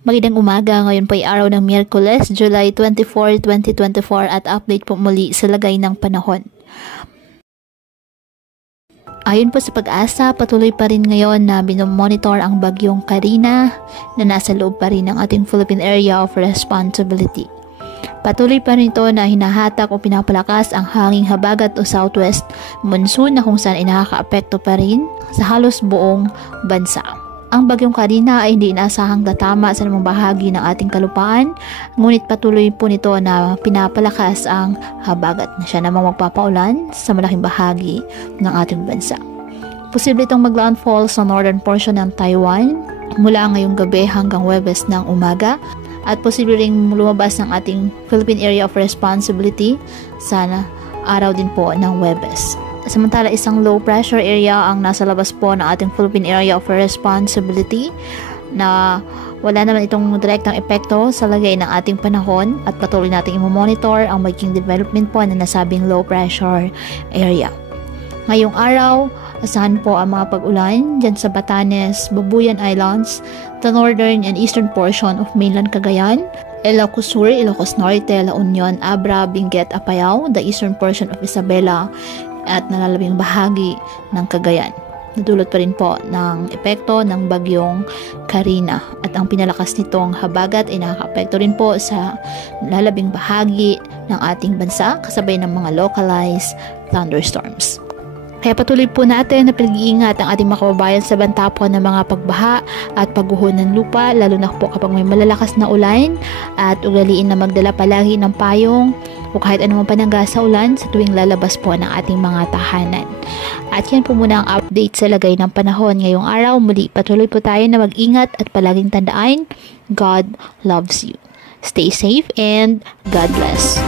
Magandang umaga, ngayon po ay araw ng Miyerkules, July 24, 2024 at update po muli sa lagay ng panahon. Ayon po sa Pag-asa, patuloy pa rin ngayon na binomonitor ang bagyong Karina na nasa loob pa rin ng ating Philippine Area of Responsibility. Patuloy pa rin ito na hinahatak o pinapalakas ang hanging habagat o southwest monsoon na kung saan ay nakakaapekto pa rin sa halos buong bansa. Ang bagyong Karina ay hindi inaasahang tatama sa namang bahagi ng ating kalupaan, ngunit patuloy po nito na pinapalakas ang habagat na siya namang magpapaulan sa malaking bahagi ng ating bansa. Posible itong mag-landfall sa northern portion ng Taiwan mula ngayong gabi hanggang Huwebes ng umaga at posible ring lumabas ng ating Philippine Area of Responsibility sa araw din po ng Huwebes. Samantala, isang low pressure area ang nasa labas po ng ating Philippine Area of Responsibility na wala naman itong direktang epekto sa lagay ng ating panahon at patuloy nating i-monitor ang magiging development po na nasabing low pressure area. Ngayong araw, asahan po ang mga pag-ulan dyan sa Batanes, Babuyan Islands, the northern and eastern portion of mainland Cagayan, Ilocos Sur, Ilocos Norte, La Union, Abra, Benguet, Apayao, the eastern portion of Isabela, at nalalabing bahagi ng Cagayan. Nadulot pa rin po ng epekto ng bagyong Karina at ang pinalakas nitong habagat ay nakaka-apekto rin po sa nalalabing bahagi ng ating bansa kasabay ng mga localized thunderstorms. Kaya patuloy po natin na pinag-iingat ang ating mga kababayan sa banta po ng mga pagbaha at pagguho ng lupa, lalo na po kapag may malalakas na ulan, at ugaliin na magdala palagi ng payong o kahit anumang panangga sa ulan sa tuwing lalabas po ng ating mga tahanan. At yan po muna ang update sa lagay ng panahon ngayong araw. Muli patuloy po tayo na mag-ingat at palaging tandaan, God loves you. Stay safe and God bless.